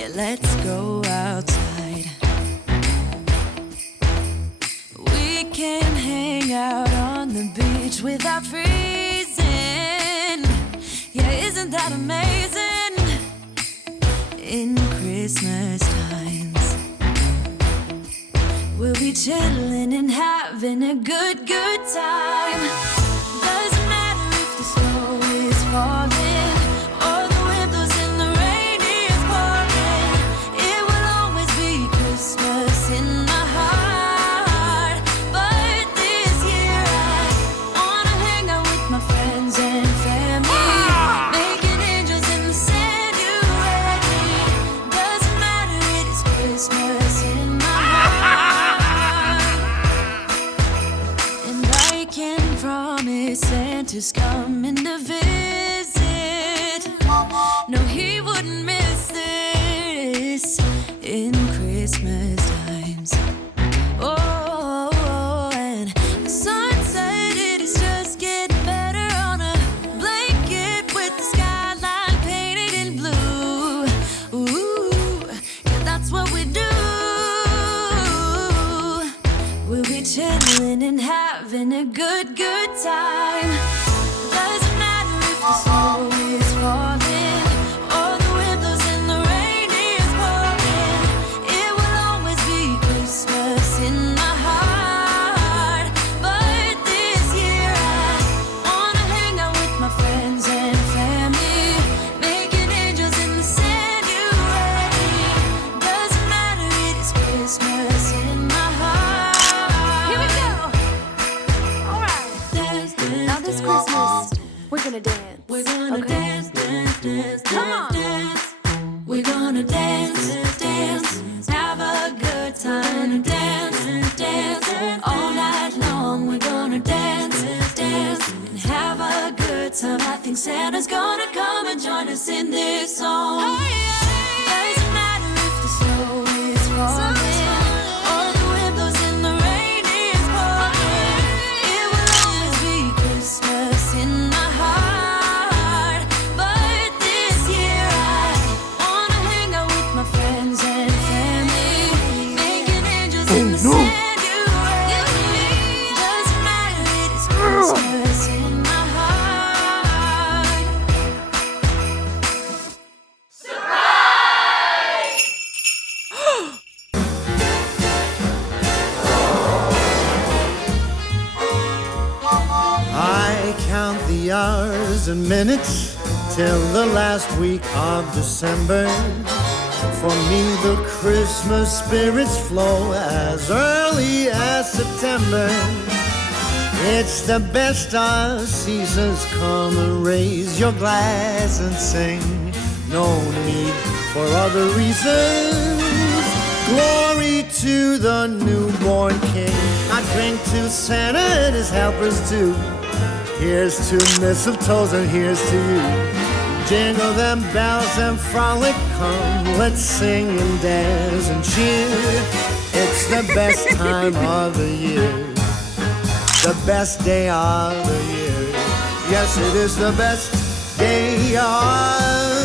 Yeah, let's go outside. We can hang out on the beach without freezing. Yeah, isn't that amazing? In Christmas times, we'll be chilling and having a good time. Doesn't matter if the snow is falling or the wind blows and the rain is pouring. It will always be Christmas in my heart. But this year I wanna hang out with my friends and family, making angels in the sand. You ready? Doesn't matter, it is Christmas in my heart. And I can promise Santa's coming to visit. No, he wouldn't miss this in Christmas times. Oh, and the sun said it is just getting better on a blanket with the skyline painted in blue. Ooh, yeah, that's what we do. We'll be chilling and having a good time. Doesn't matter if the snow is falling or the wind blows and the rain is pouring. It will always be Christmas in my heart. But this year I wanna hang out with my friends and family, making angels in the sand. You ready? Doesn't matter, it is Christmas in my heart. Here we go. All right. Dance, dance, now this Christmas, we're gonna dance. We're gonna dance, dance, dance, come on. Dance. We're gonna dance, dance, have a good time. Dance, dance, all night long. We're gonna dance, dance, and have a good time. I think Santa's gonna come and join us in this song. Doesn't matter if the snow is falling or the wind blows and the rain is pouring. It will always be Christmas in my heart. But this year I wanna hang out with my friends and family, making angels in the sand. You ready? Doesn't matter, it is Christmas in my heart. I count the hours and minutes till the last week of December. For me, the Christmas spirits flow as early as September. It's the best of seasons. Come and raise your glass and sing. No need for other reasons. Glory to the newborn King. I drink to Santa and his helpers too. Here's to mistletoes and here's to you. Jingle them bells and frolic, come. Let's sing and dance and cheer. It's the best time of the year, the best day of the year. Yes, it is the best day of